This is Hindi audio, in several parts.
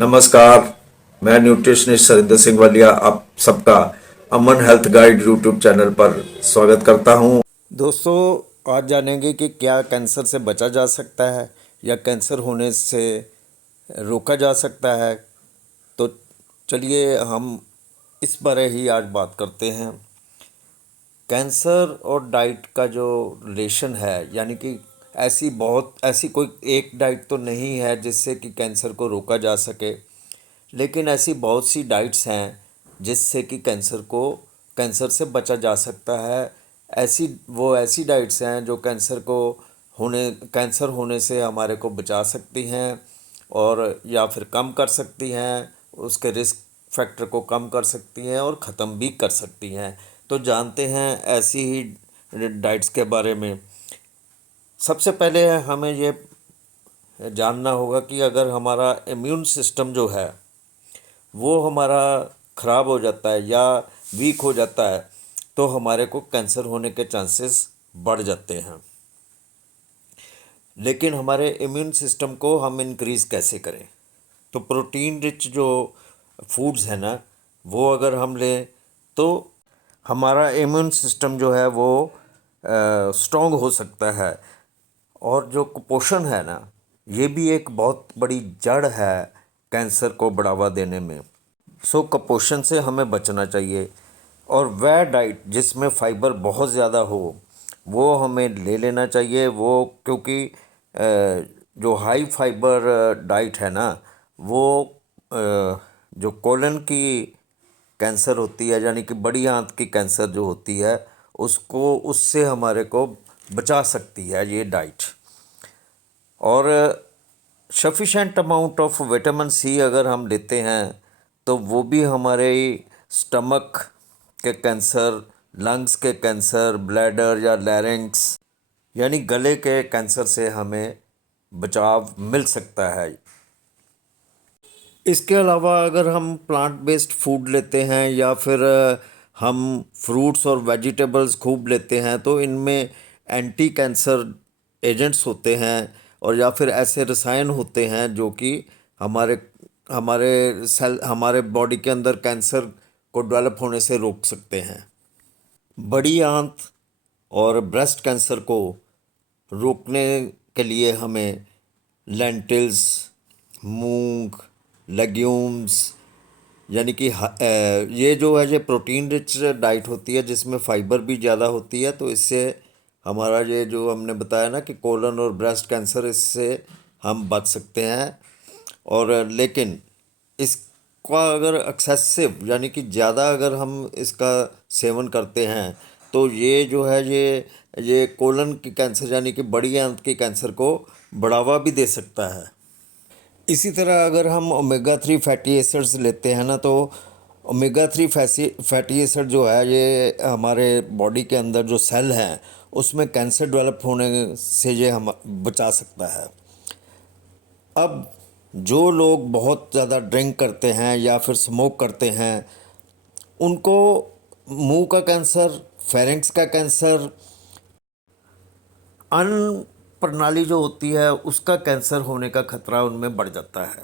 नमस्कार। मैं न्यूट्रिशनिस्ट सरिंदर सिंह वालिया आप सबका अमन हेल्थ गाइड यूट्यूब चैनल पर स्वागत करता हूं। दोस्तों, आज जानेंगे कि क्या कैंसर से बचा जा सकता है या कैंसर होने से रोका जा सकता है। तो चलिए हम इस बारे ही आज बात करते हैं। कैंसर और डाइट का जो रिलेशन है, यानी कि ऐसी कोई एक डाइट तो नहीं है जिससे कि कैंसर को रोका जा सके, लेकिन ऐसी बहुत सी डाइट्स हैं जिससे कि कैंसर से बचा जा सकता है। ऐसी डाइट्स हैं जो कैंसर होने से हमारे को बचा सकती हैं और या फिर कम कर सकती हैं, उसके रिस्क फैक्टर को कम कर सकती हैं और ख़त्म भी कर सकती हैं। तो जानते हैं ऐसी ही डाइट्स के बारे में। सबसे पहले हमें ये जानना होगा कि अगर हमारा इम्यून सिस्टम जो है वो हमारा ख़राब हो जाता है या वीक हो जाता है तो हमारे को कैंसर होने के चांसेस बढ़ जाते हैं। लेकिन हमारे इम्यून सिस्टम को हम इंक्रीज़ कैसे करें? तो प्रोटीन रिच जो फूड्स है ना, वो अगर हम लें तो हमारा इम्यून सिस्टम जो है वो स्ट्रॉन्ग हो सकता है। और जो कुपोषण है ना, ये भी एक बहुत बड़ी जड़ है कैंसर को बढ़ावा देने में। सो कुपोषण से हमें बचना चाहिए और वह डाइट जिसमें फाइबर बहुत ज़्यादा हो वो हमें ले लेना चाहिए। वो क्योंकि जो हाई फाइबर डाइट है ना, वो जो कोलन की कैंसर होती है, यानी कि बड़ी आंत की कैंसर जो होती है, उसको उससे हमारे को बचा सकती है ये डाइट। और sufficient amount of vitamin C अगर हम लेते हैं तो वो भी हमारे स्टमक के कैंसर, लंग्स के कैंसर, ब्लैडर या लैरिंक्स यानी गले के कैंसर से हमें बचाव मिल सकता है। इसके अलावा अगर हम प्लांट बेस्ड फूड लेते हैं या फिर हम फ्रूट्स और वेजिटेबल्स खूब लेते हैं तो इनमें एंटी कैंसर एजेंट्स होते हैं और या फिर ऐसे रसायन होते हैं जो कि हमारे हमारे बॉडी के अंदर कैंसर को डेवलप होने से रोक सकते हैं। बड़ी आंत और ब्रेस्ट कैंसर को रोकने के लिए हमें लेंटिल्स, मूंग, लेग्यूम्स यानी कि ये जो है ये प्रोटीन रिच डाइट होती है जिसमें फाइबर भी ज़्यादा होती है। तो इससे हमारा ये जो हमने बताया ना कि कोलन और ब्रेस्ट कैंसर, इससे हम बच सकते हैं। और लेकिन इसका अगर एक्सेसिव यानी कि ज़्यादा अगर हम इसका सेवन करते हैं तो ये जो है ये कोलन की कैंसर यानी कि बड़ी आंत की कैंसर को बढ़ावा भी दे सकता है। इसी तरह अगर हम ओमेगा 3 फैटी एसिड्स लेते हैं ना, तो ओमेगा 3 फैटी एसिड जो है ये हमारे बॉडी के अंदर जो सेल हैं उसमें कैंसर डेवलप होने से ये हम बचा सकता है। अब जो लोग बहुत ज़्यादा ड्रिंक करते हैं या फिर स्मोक करते हैं उनको मुंह का कैंसर, फेरिंक्स का कैंसर, अन्न प्रणाली जो होती है उसका कैंसर होने का खतरा उनमें बढ़ जाता है।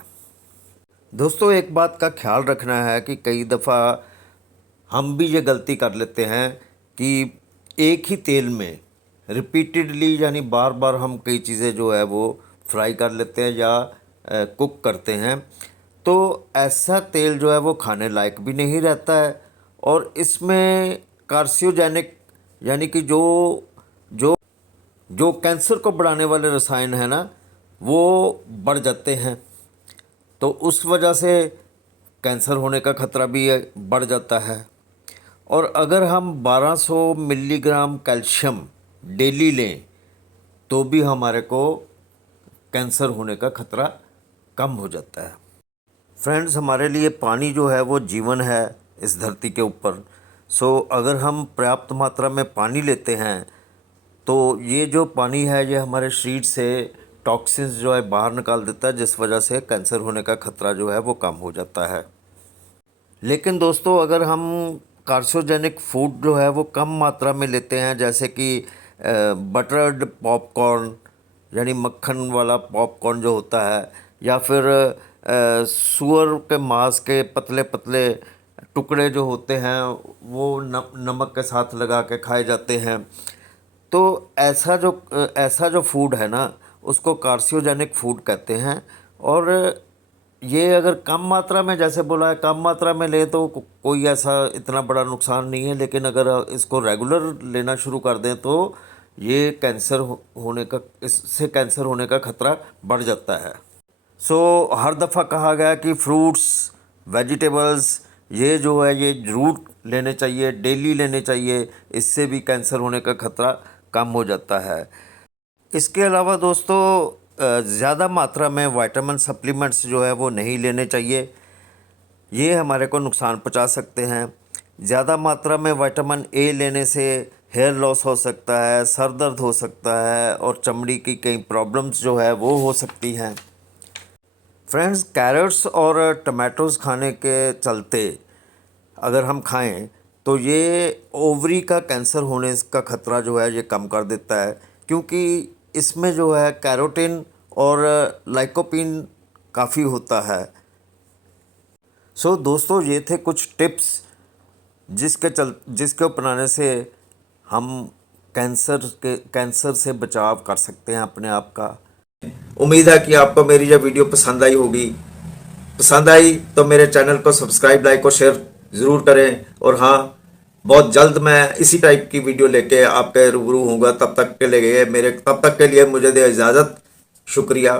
दोस्तों, एक बात का ख्याल रखना है कि कई दफ़ा हम भी ये गलती कर लेते हैं कि एक ही तेल में रिपीटेडली यानी बार बार हम कई चीज़ें जो है वो फ्राई कर लेते हैं या कुक करते हैं। तो ऐसा तेल जो है वो खाने लायक भी नहीं रहता है और इसमें कार्सियोजेनिक यानी कि जो जो जो कैंसर को बढ़ाने वाले रसायन हैं ना, वो बढ़ जाते हैं। तो उस वजह से कैंसर होने का खतरा भी बढ़ जाता है। और अगर हम 1200 मिलीग्राम कैल्शियम डेली लें तो भी हमारे को कैंसर होने का खतरा कम हो जाता है। फ्रेंड्स, हमारे लिए पानी जो है वो जीवन है इस धरती के ऊपर। सो अगर हम पर्याप्त मात्रा में पानी लेते हैं तो ये जो पानी है ये हमारे शरीर से टॉक्सिन्स जो है बाहर निकाल देता है, जिस वजह से कैंसर होने का खतरा जो है वो कम हो जाता है। लेकिन दोस्तों, अगर हम कार्सियोजेनिक फूड जो है वो कम मात्रा में लेते हैं, जैसे कि बटर्ड पॉपकॉर्न यानी मक्खन वाला पॉपकॉर्न जो होता है, या फिर सूअर के मांस के पतले पतले टुकड़े जो होते हैं वो नमक के साथ लगा के खाए जाते हैं। तो ऐसा जो फूड है ना, उसको कार्सियोजेनिक फूड कहते हैं। और ये अगर कम मात्रा में, जैसे बोला है, कम मात्रा में ले तो कोई ऐसा इतना बड़ा नुकसान नहीं है, लेकिन अगर इसको रेगुलर लेना शुरू कर दें तो ये होने का इससे कैंसर होने का खतरा बढ़ जाता है। सो हर दफ़ा कहा गया कि फ्रूट्स, वेजिटेबल्स, ये जो है ये ज़रूर लेने चाहिए, डेली लेने चाहिए, इससे भी कैंसर होने का खतरा कम हो जाता है। इसके अलावा दोस्तों, ज़्यादा मात्रा में विटामिन सप्लीमेंट्स जो है वो नहीं लेने चाहिए, ये हमारे को नुकसान पहुंचा सकते हैं। ज़्यादा मात्रा में विटामिन ए लेने से हेयर लॉस हो सकता है, सर दर्द हो सकता है और चमड़ी की कई प्रॉब्लम्स जो है वो हो सकती हैं। फ्रेंड्स, कैरेट्स और टमाटोज़ खाने के चलते अगर हम खाएं तो ये ओवरी का कैंसर होने का ख़तरा जो है ये कम कर देता है, क्योंकि इसमें जो है कैरोटीन और लाइकोपीन काफ़ी होता है। सो दोस्तों, ये थे कुछ टिप्स जिसके अपनाने से हम कैंसर से बचाव कर सकते हैं अपने आप का। उम्मीद है कि आपको मेरी यह वीडियो पसंद आई होगी। पसंद आई तो मेरे चैनल को सब्सक्राइब, लाइक और शेयर ज़रूर करें। और हाँ, बहुत जल्द मैं इसी टाइप की वीडियो लेके आपके रूबरू होऊंगा। तब तक के लिए मुझे दे इजाज़त। शुक्रिया।